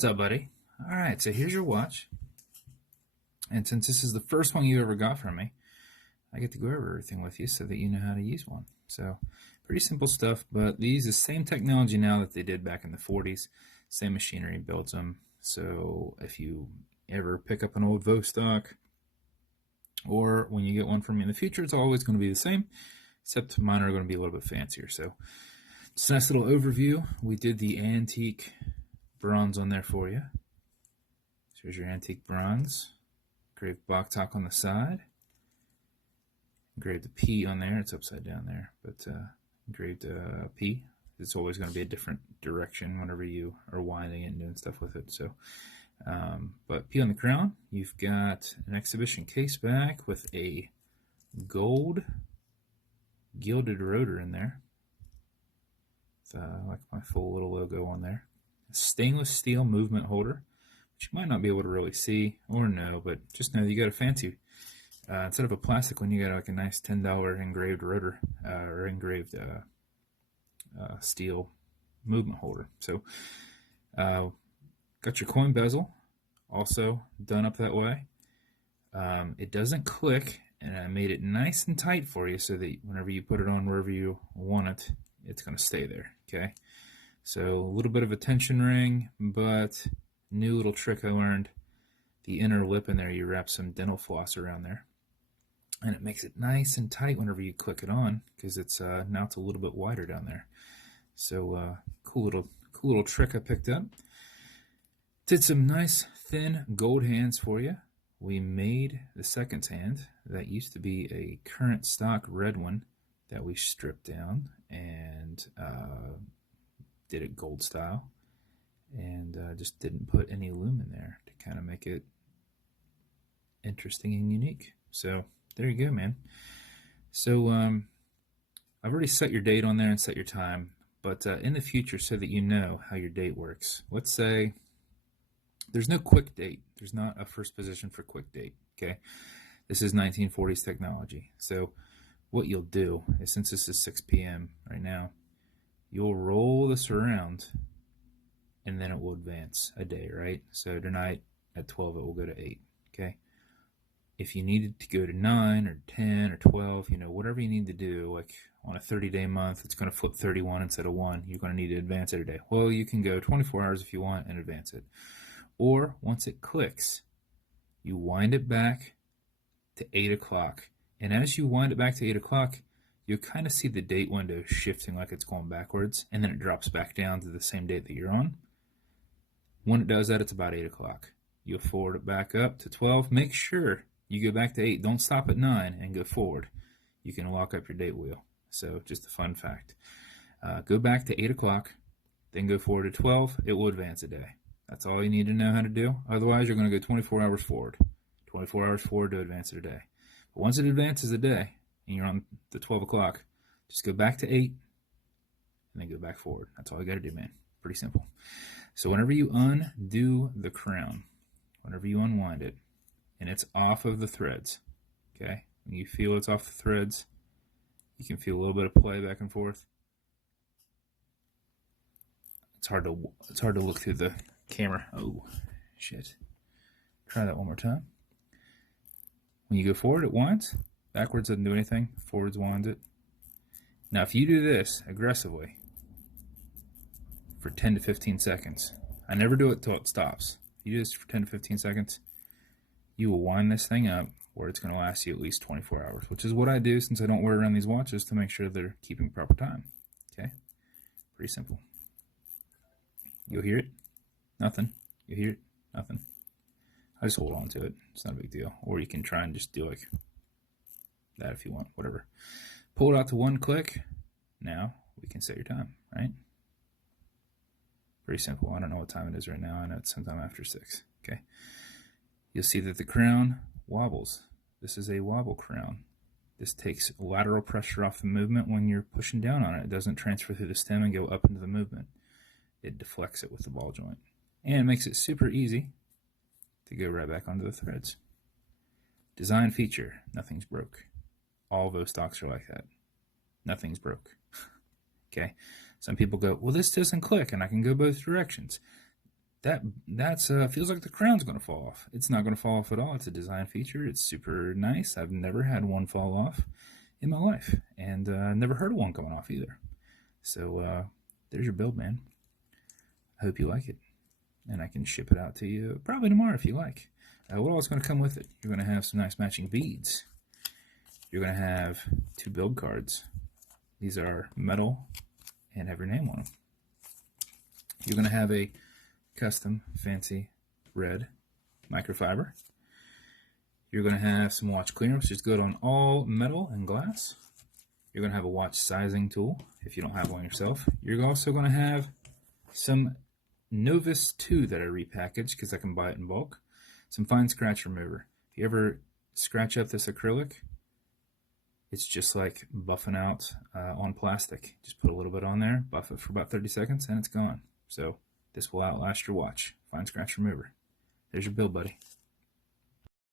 What's up, buddy? All right, so here's your watch. And since this is the first one you ever got from me, I get to go over everything with you so that you know how to use one. So pretty simple stuff, but they use the same technology now that they did back in the 40s. Same machinery builds them. So if you ever pick up an old Vostok, or when you get one from me in the future, it's always going to be the same, except mine are going to be a little bit fancier. So just a nice little overview. We did the antique bronze on there for you. So here's your antique bronze. Engraved Boctok on the side. Engraved the P on there. It's upside down there, but engraved P. It's always going to be a different direction whenever you are winding it and doing stuff with it. So, but P on the crown. You've got an exhibition case back with a gold gilded rotor in there. With, like my full little logo on there. A stainless steel movement holder, which you might not be able to really see or know, but just know that you got a fancy. Instead of a plastic one, you got like a nice $10 engraved rotor or engraved steel movement holder. So, got your coin bezel, also done up that way. It doesn't click, and I made it nice and tight for you so that whenever you put it on wherever you want it, it's going to stay there. Okay. So a little bit of a tension ring, but new little trick I learned. The inner lip in there, you wrap some dental floss around there, and it makes it nice and tight whenever you click it on, because it's now it's a little bit wider down there. So cool little trick I picked up. Did some nice thin gold hands for you. We made the seconds hand. That used to be a current stock red one that we stripped down and did it gold style, and just didn't put any lume in there to kind of make it interesting and unique. So there you go, man. So I've already set your date on there and set your time, but in the future, so that you know how your date works, let's say there's no quick date. There's not a first position for quick date, okay? This is 1940s technology. So what you'll do is, since this is 6 p.m. right now, you'll roll this around, and then it will advance a day, right? So tonight at 12, it will go to 8, okay? If you needed to go to 9 or 10 or 12, whatever you need to do, like on a 30-day month, it's going to flip 31 instead of 1. You're going to need to advance it a day. Well, you can go 24 hours if you want and advance it. Or once it clicks, you wind it back to 8 o'clock. And as you wind it back to 8 o'clock, you'll kind of see the date window shifting like it's going backwards, and then it drops back down to the same date that you're on. When it does that, it's about 8 o'clock. You'll forward it back up to 12. Make sure you go back to 8. Don't stop at 9 and go forward. You can lock up your date wheel. So just a fun fact. Go back to 8 o'clock, then go forward to 12. It will advance a day. That's all you need to know how to do. Otherwise, you're going to go 24 hours forward. 24 hours forward to advance it a day. But once it advances a day, and you're on the 12 o'clock, just go back to 8, and then go back forward. That's all you got to do, man. Pretty simple. So whenever you undo the crown, whenever you unwind it, and it's off of the threads, okay? When you feel it's off the threads, you can feel a little bit of play back and forth. It's hard to look through the camera. Oh, shit. Try that one more time. When you go forward, it winds. Backwards doesn't do anything. Forwards winds it. Now, if you do this aggressively for 10 to 15 seconds, I never do it till it stops. If you do this for 10 to 15 seconds, you will wind this thing up where it's going to last you at least 24 hours, which is what I do since I don't wear around these watches to make sure they're keeping proper time. Okay? Pretty simple. You'll hear it. Nothing. You hear it. Nothing. I just hold on to it. It's not a big deal. Or you can try and just do like that if you want. Whatever. Pull it out to one click. Now we can set your time, right? Pretty simple. I don't know what time it is right now. I know it's sometime after 6. Okay. You'll see that the crown wobbles. This is a wobble crown. This takes lateral pressure off the movement when you're pushing down on it. It doesn't transfer through the stem and go up into the movement. It deflects it with the ball joint. And it makes it super easy to go right back onto the threads. Design feature, nothing's broke. All Vostoks are like that. Nothing's broke. Okay? Some people go, well, this doesn't click and I can go both directions. That's feels like the crown's gonna fall off. It's not gonna fall off at all. It's a design feature. It's super nice. I've never had one fall off in my life, and never heard of one coming off either. So there's your build, man. I hope you like it, and I can ship it out to you probably tomorrow if you like. What all is going to come with it? You're going to have some nice matching beads. You're going to have 2 build cards. These are metal and have your name on them. You're going to have a custom fancy red microfiber. You're going to have some watch cleaner, which is good on all metal and glass. You're going to have a watch sizing tool if you don't have one yourself. You're also going to have some Novus 2 that I repackaged because I can buy it in bulk. Some fine scratch remover. If you ever scratch up this acrylic, it's just like buffing out on plastic. Just put a little bit on there, buff it for about 30 seconds, and it's gone. So this will outlast your watch. Fine scratch remover. There's your build, buddy.